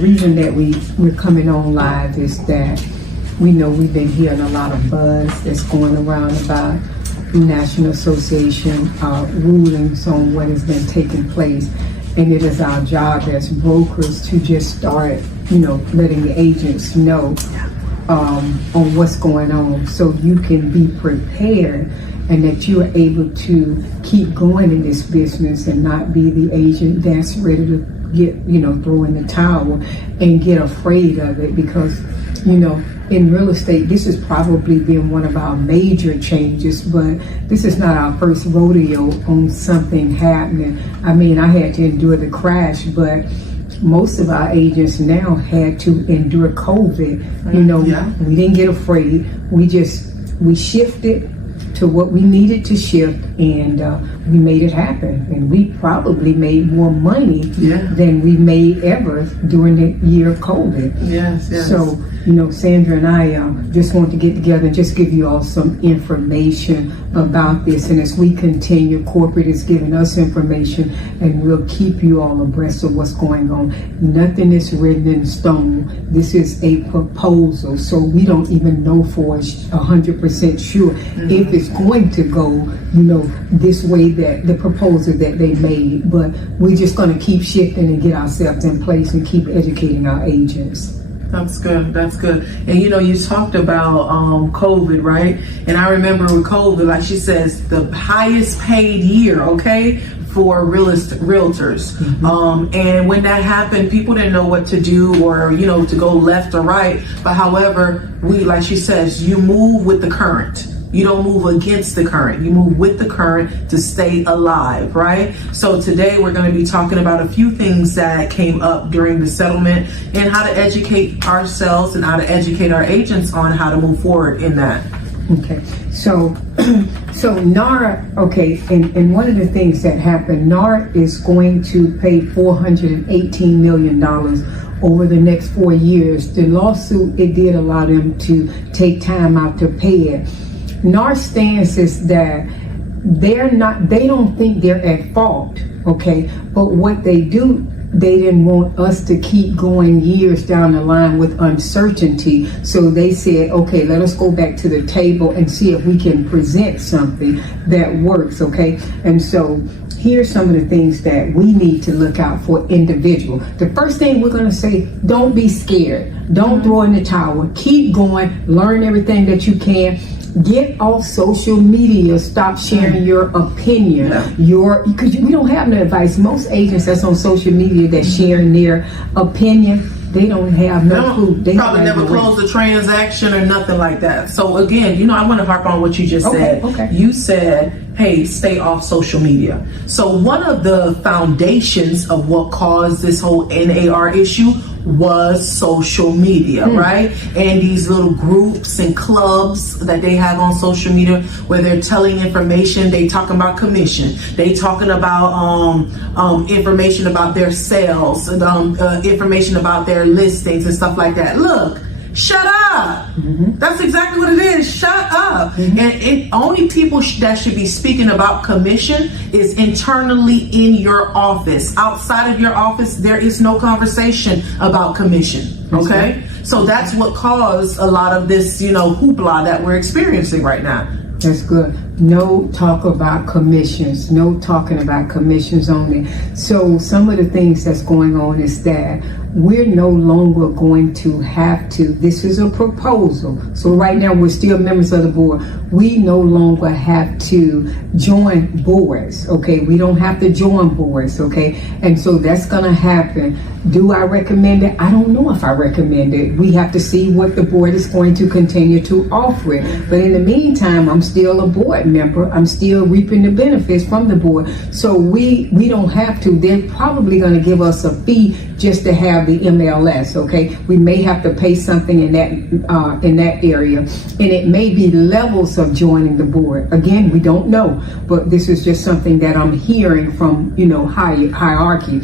The reason that we're coming on live is that we know we've been hearing a lot of buzz that's going around about the National Association rulings on what has been taking place. And it is our job as brokers to just start, letting the agents know on what's going on so you can be prepared and that you are able to keep going in this business and not be the agent that's ready to get, throw in the towel and get afraid of it. Because, in real estate, this has probably been one of our major changes, but this is not our first rodeo on something happening. I mean, I had to endure the crash, but most of our agents now had to endure COVID. We didn't get afraid. We shifted to what we needed to shift, and we made it happen. And we probably made more money than we made ever during the year of COVID. Yes. So, Sandra and I just want to get together and just give you all some information about this. And as we continue, corporate is giving us information, and we'll keep you all abreast of what's going on. Nothing is written in stone. This is a proposal, so we don't even know for 100% sure if it's going to go, this way, that the proposal that they made. But we're just going to keep shifting and get ourselves in place and keep educating our agents. That's good. And you talked about COVID, right? And I remember with COVID, like she says, the highest paid year, for realtors. And when that happened, people didn't know what to do or, to go left or right. But however, like she says, you move with the current. You don't move against the current. You move with the current to stay alive, right? So today we're going to be talking about a few things that came up during the settlement and how to educate ourselves and how to educate our agents on how to move forward in that. Okay, so NAR, and one of the things that happened, NAR is going to pay $418 million over the next 4 years. The lawsuit, it did allow them to take time out to pay it. NAR's stance is that they don't think they're at fault, but what they do, they didn't want us to keep going years down the line with uncertainty. So they said, let us go back to the table and see if we can present something that works, And so here's some of the things that we need to look out for individual. The first thing we're going to say, don't be scared. Don't throw in the towel. Keep going. Learn everything that you can. Get off social media. Stop sharing your opinion. Because we don't have no advice. Most agents that's on social media that's sharing their opinion, they don't have no clue. They probably never closed a transaction or nothing like that. So again, I want to harp on what you just said. You said, hey, stay off social media. So one of the foundations of what caused this whole NAR issue was social media, right? And these little groups and clubs that they have on social media where they're telling information, they talking about commission, they talking about information about their sales, information about their listings and stuff like that. Look, shut up. That's exactly what it is. Shut up. And only people that should be speaking about commission is internally in your office. Outside of your office, there is no conversation about commission. So that's what caused a lot of this, hoopla that we're experiencing right now. That's good. No talk about commissions. No talking about commissions only. So some of the things that's going on is that we're no longer going to have to, this is a proposal. So right now we're still members of the board. We no longer have to join boards, We don't have to join boards, And so that's going to happen. Do I recommend it? I don't know if I recommend it. We have to see what the board is going to continue to offer it. But in the meantime, I'm still a board member. I'm still reaping the benefits from the board. So we don't have to. They're probably going to give us a fee just to have the MLS, We may have to pay something in that area, and it may be levels of joining the board. Again, we don't know, but this is just something that I'm hearing from hierarchy.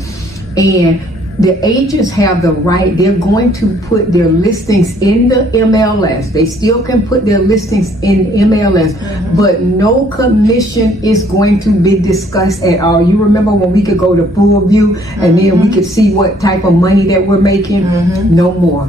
And The agents have the right, they're going to put their listings in the MLS. They still can put their listings in MLS, but no commission is going to be discussed at all. You remember when we could go to full view and then we could see what type of money that we're making? No more.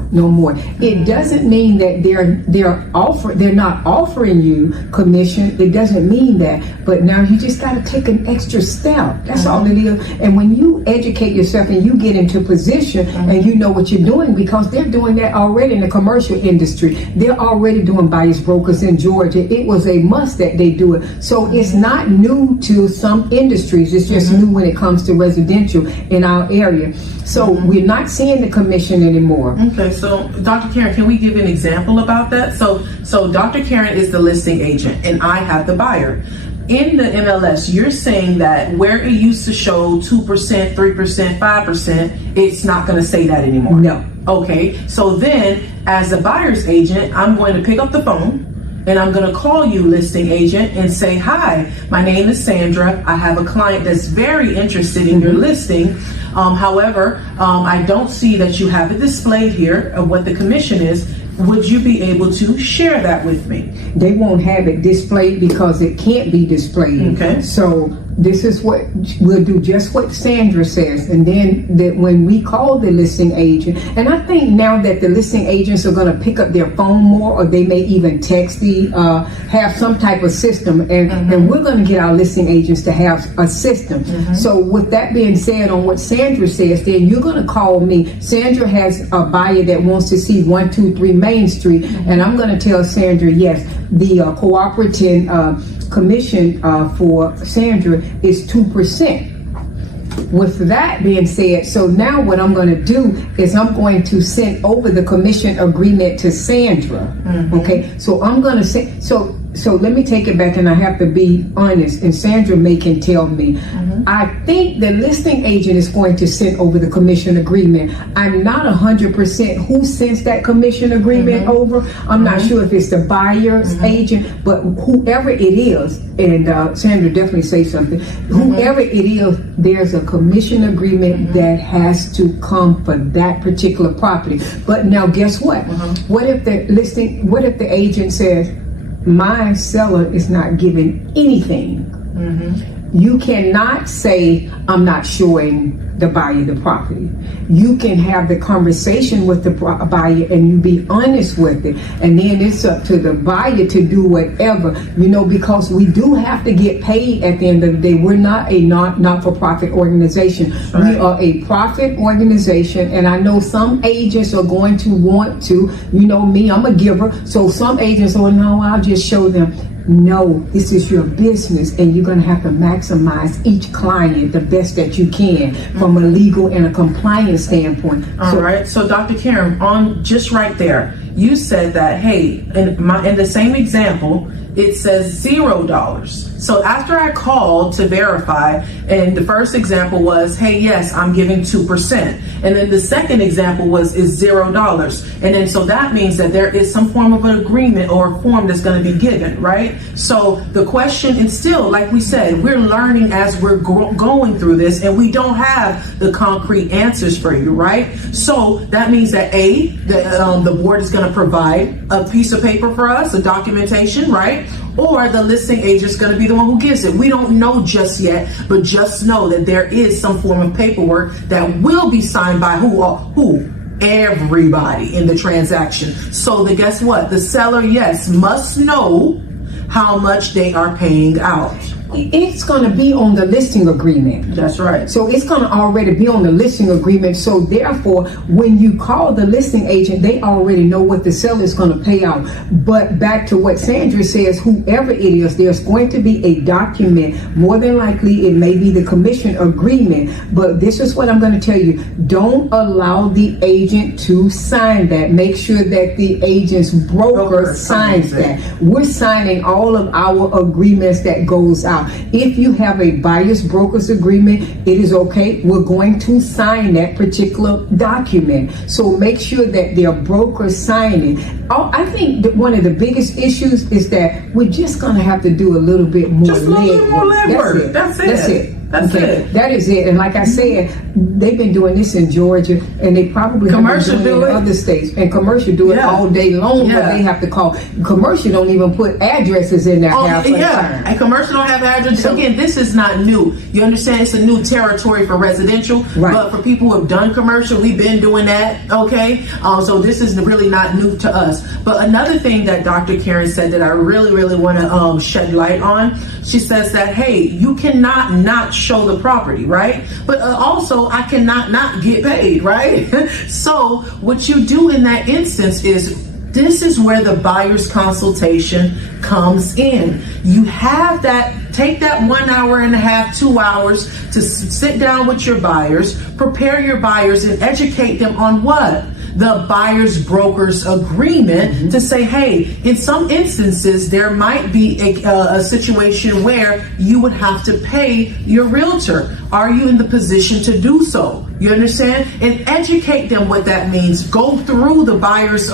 It doesn't mean that they're not offering you commission. It doesn't mean that, but now you just got to take an extra step. That's all it is. And when you educate yourself and you get into position and you know what you're doing, because they're doing that already in the commercial industry. They're already doing buyers brokers in Georgia. It was a must that they do it. So it's not new to some industries. It's just new when it comes to residential in our area. So we're not seeing the commission anymore. Okay, so Dr. Karen, can we give an example about that? So Dr. Karen is the listing agent and I have the buyer. In the MLS, you're saying that where it used to show 2%, 3%, 5%, it's not going to say that anymore. No. Okay, so then as a buyer's agent, I'm going to pick up the phone and I'm going to call you, listing agent, and say, hi, my name is Sandra. I have a client that's very interested in your listing. However, I don't see that you have it displayed here of what the commission is. Would you be able to share that with me? They won't have it displayed because it can't be displayed. Okay. So this is what we'll do, just what Sandra says. And then that when we call the listing agent, and I think now that the listing agents are going to pick up their phone more, or they may even text have some type of system. And we're going to get our listing agents to have a system. So with that being said, on what Sandra says, then you're going to call me. Sandra has a buyer that wants to see 123 Main Street. And I'm going to tell Sandra, yes, the cooperative commission for Sandra is 2%. With that being said, so now what I'm going to do is I'm going to send over the commission agreement to Sandra. Okay, so I'm going to say, so let me take it back, and I have to be honest, and Sandra can tell me. I think the listing agent is going to send over the commission agreement. I'm not 100% who sends that commission agreement over. I'm not sure if it's the buyer's agent, but whoever it is, and Sandra definitely say something, whoever it is, there's a commission agreement that has to come for that particular property. But now guess what? What if the agent says, my seller is not giving anything? You cannot say, I'm not showing the buyer the property. You can have the conversation with the buyer and you be honest with it. And then it's up to the buyer to do whatever, because we do have to get paid at the end of the day. We're not a not-for-profit organization. Right. We are a profit organization. And I know some agents are going to want to, me, I'm a giver. So some agents are, no, I'll just show them. No, this is your business, and you're going to have to maximize each client the best that you can from a legal and a compliance standpoint. All right. So, Dr. Karen, on just right there, you said that, hey, in the same example, it says $0. So after I called to verify, and the first example was, hey, yes, I'm giving 2%. And then the second example is $0. And then so that means that there is some form of an agreement or a form that's going to be given, right? So the question is still, like we said, we're learning as we're going through this, and we don't have the concrete answers for you, right? So that means that the board is going to provide a piece of paper for us, a documentation, right? Or the listing agent is going to be the one who gives it. We don't know just yet, but just know that there is some form of paperwork that will be signed by who? Everybody in the transaction. So guess what? The seller, yes, must know how much they are paying out. It's going to be on the listing agreement. That's right. So it's going to already be on the listing agreement. So therefore, when you call the listing agent, they already know what the seller is going to pay out. But back to what Sandra says, whoever it is, there's going to be a document. More than likely, it may be the commission agreement. But this is what I'm going to tell you. Don't allow the agent to sign that. Make sure that the agent's broker signs that. We're signing all of our agreements that goes out. If you have a buyer's broker's agreement, it is okay. We're going to sign that particular document. So make sure that their broker signing. I think that one of the biggest issues is that we're just going to have to do a little bit more legwork. That's it. That's it. That is it. And like I said, they've been doing this in Georgia, and they probably Commercial have been doing it in other states. And commercial do it all day long, but they have to call. Commercial don't even put addresses in there. And commercial don't have addresses. So, again, this is not new. You understand? It's a new territory for residential, but for people who have done commercial, we've been doing that. Okay, so this is really not new to us. But another thing that Dr. Karen said that I really want to shed light on, she says that, hey, you cannot not show the property, right? But also, I cannot not get paid, right? So what you do in that instance is, this is where the buyer's consultation comes in. You have that, take that 1 hour and a half, 2 hours to sit down with your buyers, prepare your buyers, and educate them on what? The buyer's broker's agreement, to say, hey, in some instances, there might be a situation where you would have to pay your realtor. Are you in the position to do so? You understand? And educate them what that means. Go through the buyer's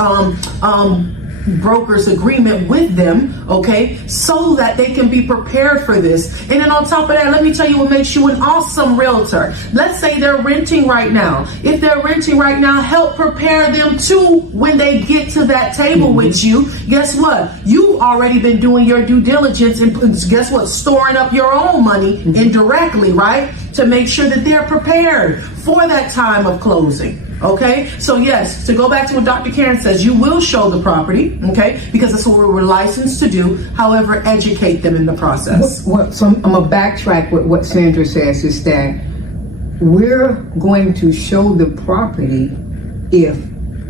broker's agreement with them, okay, so that they can be prepared for this. And then on top of that, let me tell you what makes you an awesome realtor. Let's say they're renting right now. If they're renting right now, help prepare them too when they get to that table with you. Guess what? You've already been doing your due diligence, and guess what? Storing up your own money indirectly, right? To make sure that they're prepared for that time of closing. Okay, so yes, to go back to what Dr. Karen says, you will show the property, okay, because that's what we're licensed to do. However, educate them in the process. So I'm going to backtrack with what Sandra says, is that we're going to show the property if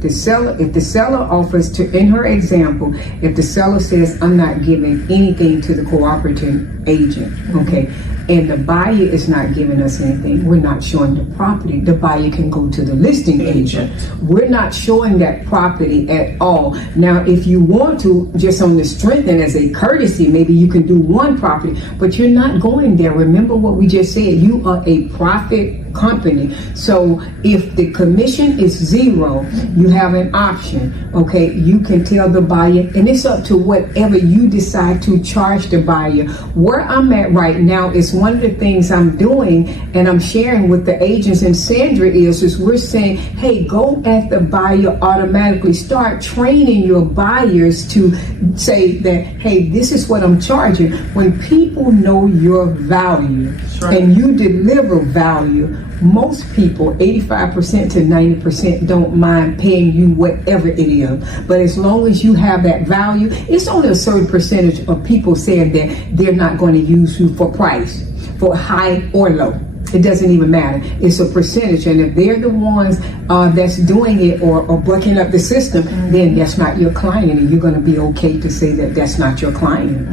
the seller offers to, in her example, if the seller says, I'm not giving anything to the cooperating agent, okay, and the buyer is not giving us anything, we're not showing the property. The buyer can go to the listing agent. We're not showing that property at all. Now, if you want to, just on the strength and as a courtesy, maybe you can do one property, but you're not going there. Remember what we just said, you are a profit company. So if the commission is zero, you have an option, okay? You can tell the buyer, and it's up to whatever you decide to charge the buyer. Where I'm at right now is one of the things I'm doing, and I'm sharing with the agents, and Sandra is we're saying, hey, go at the buyer automatically. Start training your buyers to say that, hey, this is what I'm charging. When people know your value, and you deliver value, most people, 85% to 90%, don't mind paying you whatever it is. But as long as you have that value, it's only a certain percentage of people saying that they're not going to use you for price, for high or low. It doesn't even matter. It's a percentage. And if they're the ones that's doing it or bucking up the system, then that's not your client. And you're going to be okay to say that that's not your client.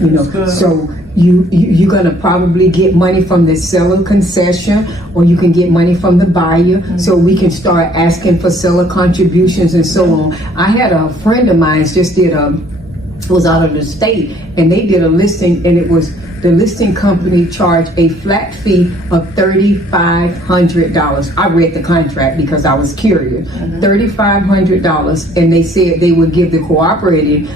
You know, so you're going to probably get money from the seller concession, or you can get money from the buyer. So we can start asking for seller contributions and so on. I had a friend of mine just was out of the state, and they did a listing, and it was the listing company charged a flat fee of $3,500. I read the contract because I was curious. $3,500, and they said they would give the cooperating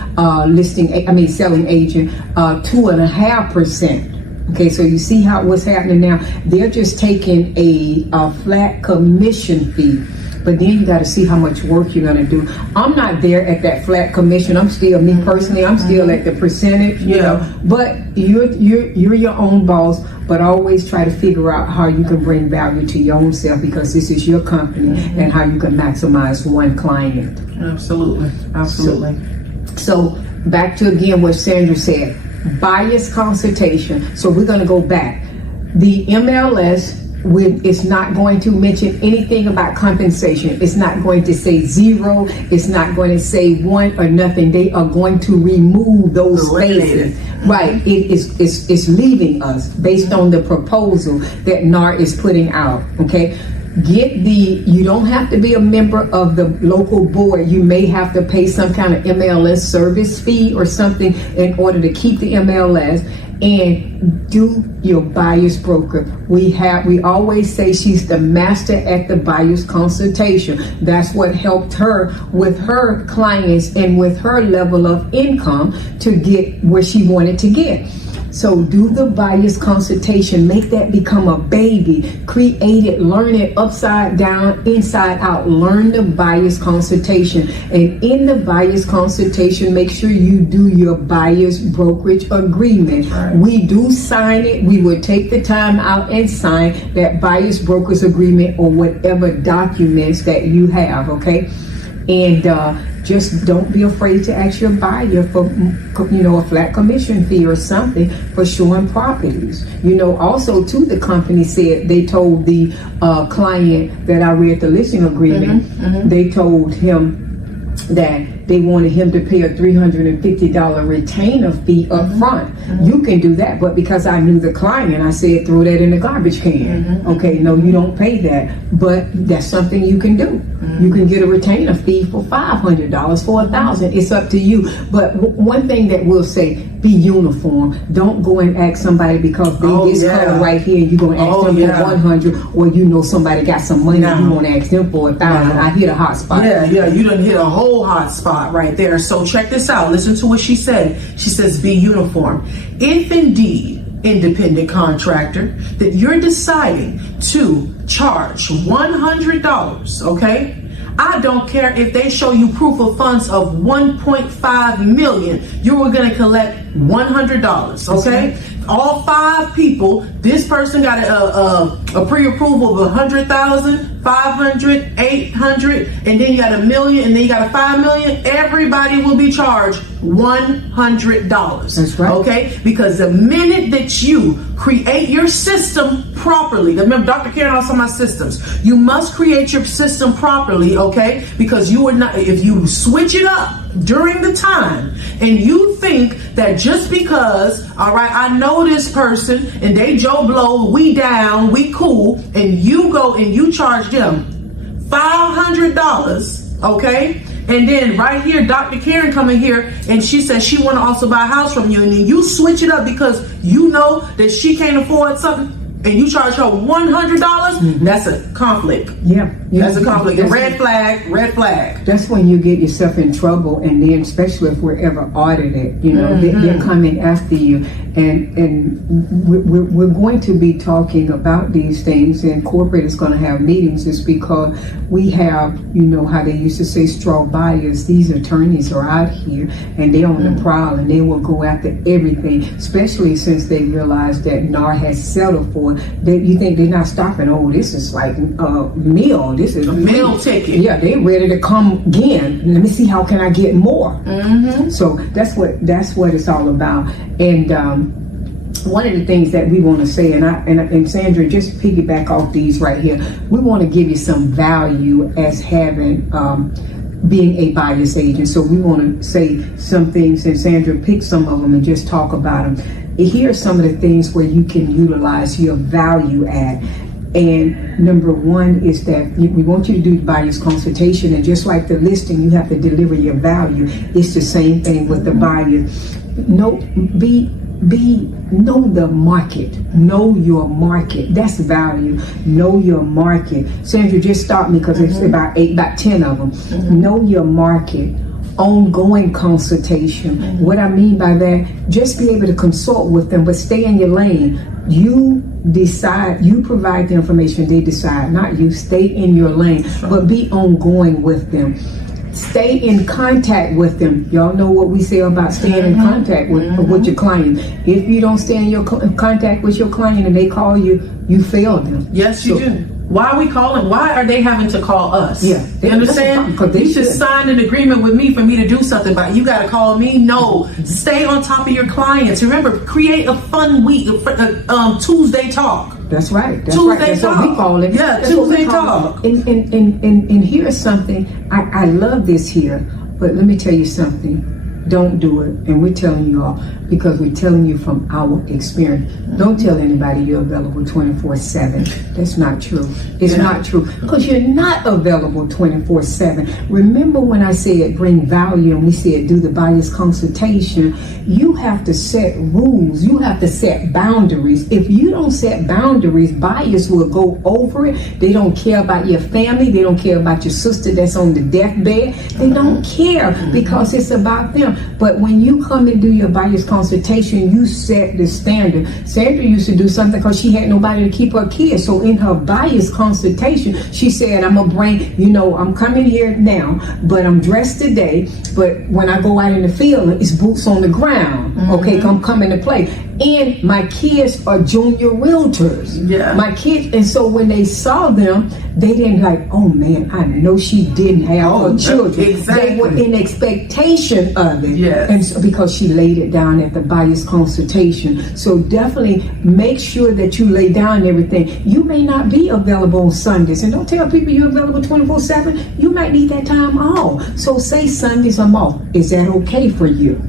selling agent 2.5%. Okay, so you see what's happening now. They're just taking a flat commission fee. But then you got to see how much work you're going to do. I'm not there at that flat commission. I'm still, me personally, I'm still at the percentage, you know. But you're your own boss. But always try to figure out how you can bring value to your own self, because this is your company, and how you can maximize one client. Absolutely. So back to again what Sandra said, buyer's consultation. So we're going to go back. The MLS, it's not going to mention anything about compensation. It's not going to say zero. It's not going to say one or nothing. They are going to remove those spaces. Right. It's leaving us based on the proposal that NAR is putting out. Okay. You don't have to be a member of the local board. You may have to pay some kind of MLS service fee or something in order to keep the MLS. And do your buyer's broker. We always say she's the master at the buyer's consultation. That's what helped her with her clients and with her level of income to get where she wanted to get. So do the buyer's consultation. Make that become a baby. Create it, learn it upside down, inside out. Learn the buyer's consultation. And in the buyer's consultation, make sure you do your buyer's brokerage agreement. Right. We do sign it. We will take the time out and sign that buyer's broker's agreement or whatever documents that you have, okay? And just don't be afraid to ask your buyer for, a flat commission fee or something for showing properties. Also too, the company said they told the client that I read the listing agreement, they told him that they wanted him to pay a $350 retainer fee up front. You can do that, but because I knew the client, I said throw that in the garbage can. Okay, no, you don't pay that, but that's something you can do. You can get a retainer fee for $500, for $1,000. It's up to you. But one thing that we'll say, be uniform. Don't go and ask somebody because they this color right here, you're going to ask them for $100, or somebody got some money, you want to ask them for $1,000. I hit a hot spot. Yeah, you done hit a whole hot spot right there. So check this out. Listen to what she said. She says, be uniform. If indeed, independent contractor, that you're deciding to charge $100, okay? I don't care if they show you proof of funds of 1.5 million, you were going to collect $100, okay? All 5 people, this person got a pre-approval of 100,000, 500, 800, and then you got $1 million, and then you got a 5 million. Everybody will be charged $100. That's right. Okay, because the minute that you create your system properly, remember Dr. Karen also my systems. You must create your system properly, okay? Because you are not. If you switch it up during the time, and you think that just because, all right, I know this person and they Joe Blow, we down, we cool, and you go and you charge them $500, okay? And then right here, Dr. Karen coming here and she says she want to also buy a house from you, and then you switch it up because you know that she can't afford something, and you charge her $100, that's a conflict. Yeah. That's a conflict. Red flag. That's when you get yourself in trouble, and then especially if we're ever audited, they're coming after you. And we're going to be talking about these things, and corporate is going to have meetings. It's because we have, how they used to say straw buyers. These attorneys are out here and they're on the prowl, and they will go after everything, especially since they realize that NAR has settled for it. You think they're not stopping. Oh, this is like a meal. This is a meal ticket. Yeah, they're ready to come again. Let me see, how can I get more? So that's what it's all about. And one of the things that we want to say, and Sandra, just piggyback off these right here, we want to give you some value as having being a buyer's agent. So we want to say some things, and Sandra picked some of them and just talk about them. Here are some of the things where you can utilize your value add. And number one is that we want you to do the buyer's consultation, and just like the listing, you have to deliver your value. It's the same thing with the buyer. Know the market. Know your market. That's value. Know your market. Sandra, just stop me because it's about 10 of them. Know your market. Ongoing consultation. What I mean by that, just be able to consult with them, but stay in your lane. You decide, you provide the information, they decide, not you. Stay in your lane, but be ongoing with them. Stay in contact with them. Y'all know what we say about staying in contact with your client. If you don't stay in your contact with your client and they call you, you fail them. Yes, you do. Why are we calling? Why are they having to call us? Yeah, you understand? They should sign an agreement with me for me to do something, but you got to call me. No, stay on top of your clients. Remember, create a fun week, Tuesday talk. That's right. That's Tuesday talk. What we call it. Yeah, Tuesday talk. And here's something. I love this here, but let me tell you something. Don't do it. And we're telling you all because we're telling you from our experience. Don't tell anybody you're available 24/7. That's not true. It's not true, because you're not available 24/7. Remember when I said bring value and we said do the buyer's consultation, you have to set rules. You have to set boundaries. If you don't set boundaries, buyers will go over it. They don't care about your family. They don't care about your sister that's on the deathbed. They don't care because it's about them. down. But when you come and do your bias consultation, you set the standard. Sandra used to do something because she had nobody to keep her kids. So in her bias consultation, she said, I'm going to bring, I'm coming here now, but I'm dressed today. But when I go out in the field, it's boots on the ground. Okay, I'm coming to play. And my kids are junior realtors. Yeah. My kids, and so when they saw them, they didn't like, oh man, I know she didn't have her children. Exactly. They were in expectation of it. Yes. And so, because she laid it down at the bias consultation. So definitely make sure that you lay down everything. You may not be available on Sundays. And don't tell people you're available 24/7. You might need that time off. So say Sundays I'm off. Is that okay for you?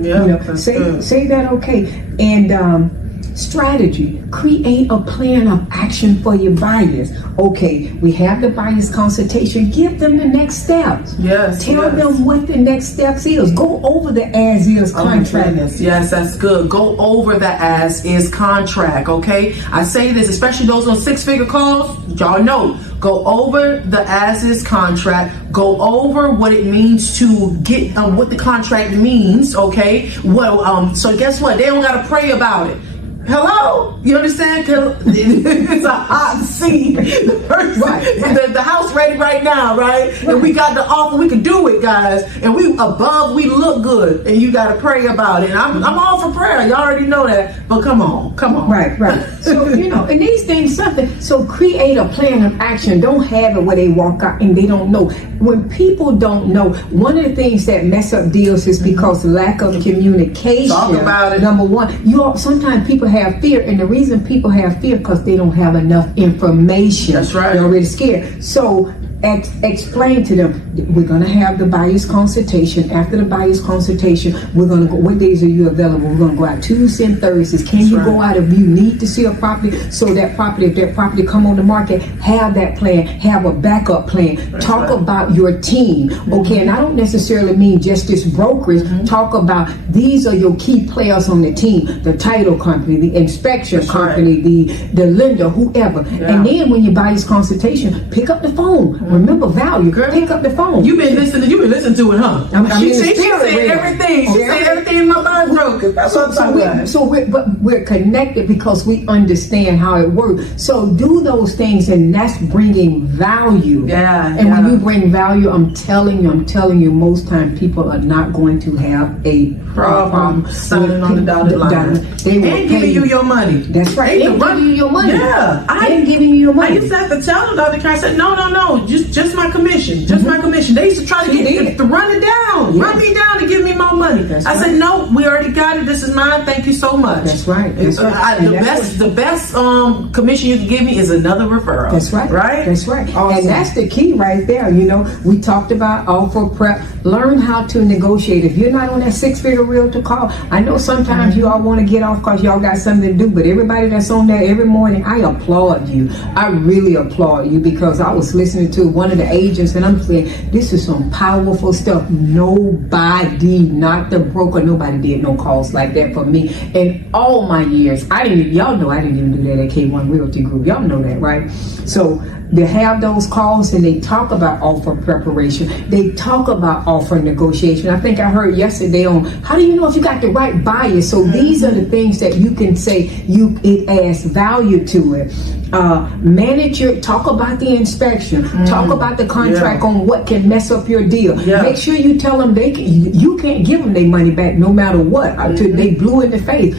Yeah, say that okay. And strategy, create a plan of action for your buyers. Okay, we have the buyers consultation. Give them the next steps. Yes. Tell them what the next steps is. Go over the as is contract. Yes, that's good. Go over the as is contract. Okay, I say this, especially those on 6-figure calls. Y'all know. Go over the as is contract. Go over what it means to get what the contract means. Okay. Well, so guess what? They don't gotta pray about it. Hello, you understand? Cause it's a hot seat. Right. The house ready right now, right? And we got the offer. We can do it, guys. And we we look good. And you got to pray about it. And I'm all for prayer. You already know that. But come on. Right. So and these things something. So create a plan of action. Don't have it where they walk out and they don't know. When people don't know, one of the things that mess up deals is because lack of communication. Talk about it. Number one, sometimes people have fear, and the reason people have fear because they don't have enough information. That's right. They're already scared. So explain to them, we're going to have the buyer's consultation. After the buyer's consultation, we're going to go, what days are you available? We're going to go out Tuesdays and Thursdays. Can you go out if you need to see a property? So if that property come on the market, have that plan, have a backup plan. Talk about your team. Okay, and I don't necessarily mean just this brokerage. Talk about these are your key players on the team, the title company, the inspection company, the lender, whoever. And then when you buy this consultation, pick up the phone. Remember value. Girl, pick up the phone. You've been listening to it, huh? She said everything. She said everything in my mind broke. That's what I'm talking about. We're connected because we understand how it works. So do those things, and that's bringing value. Yeah. And when you bring value, I'm telling you, most time people are not going to have a problem signing on the dotted line. They will and giving you your money. That's right. And giving you your money. Yeah. And giving you your money. I used to have to tell them the other guy, I said, no, just my commission. Just my commission. They used to try to run it down. Run me down to give me more money. I said, no, we already got it. This is mine. Thank you so much. That's right. The best commission you can give me is another referral. That's right. Right? That's right. Awesome. And that's the key right there. We talked about offer prep. Learn how to negotiate. If you're not on that 6-figure realtor call, I know sometimes you all want to get off because y'all got something to do, but everybody that's on there every morning, I applaud you. I really applaud you, because I was listening to one of the agents and I'm saying, this is some powerful stuff. Nobody, not the broker, nobody did no calls like that for me in all my years. Y'all know I didn't even do that at K1 Realty Group. Y'all know that, right? So they have those calls and they talk about offer preparation. They talk about offer negotiation. I think I heard yesterday on how do you know if you got the right buyer? So these are the things that you can say it adds value to it. Talk about the inspection. Talk about the contract on what can mess up your deal. Make sure you tell them you can't give them their money back no matter what. They blew in the face.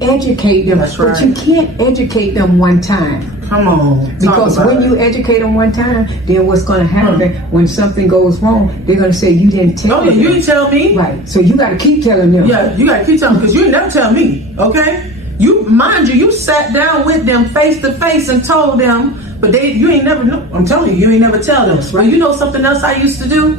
Educate them. But you can't educate them one time. Come on. Because when you educate them one time, then what's going to happen when something goes wrong, they're going to say, you didn't tell me. You didn't tell me. Right. So you got to keep telling them. Yeah, you got to keep telling them, because you didn't never tell me. Okay? You sat down with them face to face and told them, but you ain't never know. I'm telling you ain't never tell them. Right. You know something else I used to do?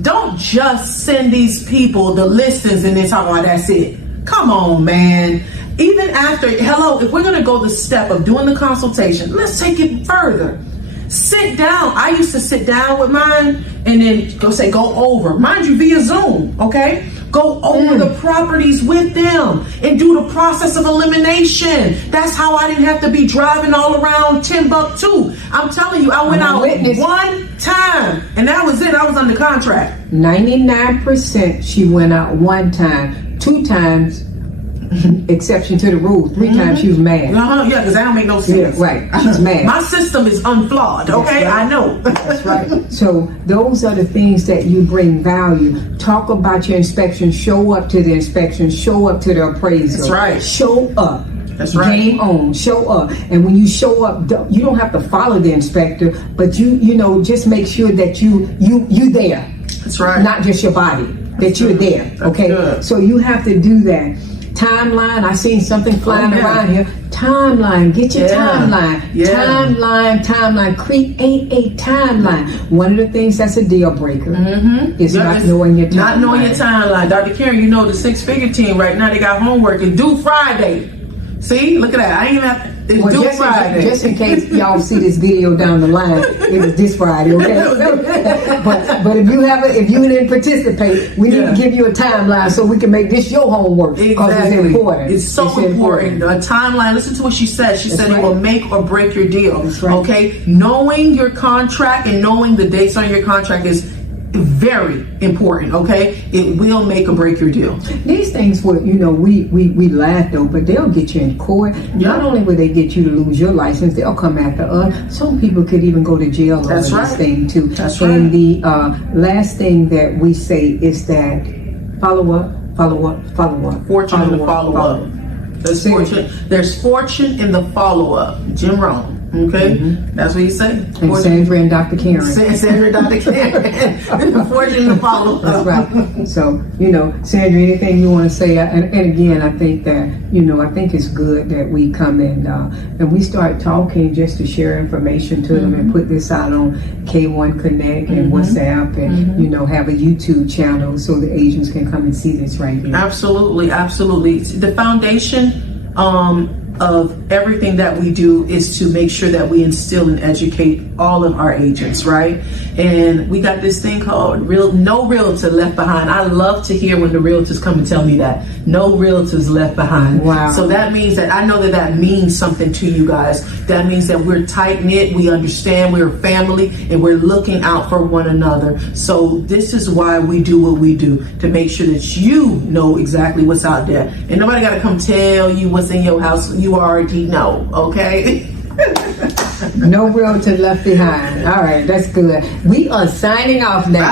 Don't just send these people the listings and then talk about that's it. Come on, man. Even after, if we're going to go the step of doing the consultation, let's take it further. Sit down. I used to sit down with mine and then go over. Mind you, via Zoom, okay? Go over the properties with them and do the process of elimination. That's how I didn't have to be driving all around Timbuktu. I'm telling you, I went out one time. time. And that was it. I was under contract. 99% she went out one time, 2 times, exception to the rule. 3 times she was mad. Yeah, because that don't make no sense. Yeah, right. She's mad. My system is unflawed, okay? Right. I know. That's right. So those are the things that you bring value. Talk about your inspection. Show up to the inspection. Show up to the appraisal. That's right. Show up. That's right. Game on. Show up. And when you show up, you don't have to follow the inspector, but you know, just make sure that you there. That's right. Not just your body. That you're there. Okay. Good. So you have to do that. Timeline. I seen something flying around here. Timeline. Get your timeline. Timeline. Create a timeline. One of the things that's a deal breaker is not knowing your timeline. Not knowing your timeline. Dr. Karen, you know the 6-figure team right now, they got homework and due Friday. See? Look at that. I ain't even have to. It's due Friday. Just in case y'all see this video down the line, it was this Friday, okay? but if you didn't participate, we need to give you a timeline so we can make this your homework because it's important. It's so important. A timeline. Listen to what she said. She said it will make or break your deal. That's right. Okay? Knowing your contract and knowing the dates on your contract is very important, okay? It will make or break your deal. These things will, you know, we laugh though, but they'll get you in court. Not only will they get you to lose your license, they'll come after us. Some people could even go to jail over this thing too. That's right. And the last thing that we say is that follow up. Fortune in the follow-up. There's fortune in the follow-up. Jim Rohn. Okay, that's what you say. And Sandra and Dr. Karen. Sandra and Dr. Karen. Fortune to follow. That's right. So, you know, Sandra, anything you want to say? And again, I think that, you know, I think it's good that we come in and we start talking just to share information to them and put this out on K1 Connect and WhatsApp and, you know, have a YouTube channel so the agents can come and see this right here. Absolutely. The foundation of everything that we do is to make sure that we instill and educate all of our agents, right? And we got this thing called no realtor left behind. I love to hear when the realtors come and tell me that no realtors left behind. Wow. So that means that I know that means something to you guys. That means that we're tight knit, we understand, we're a family, and we're looking out for one another. So this is why we do what we do, to make sure that you know exactly what's out there. And nobody got to come tell you what's in your house. You already know, okay? No realtor left behind. All right, that's good. We are signing off now.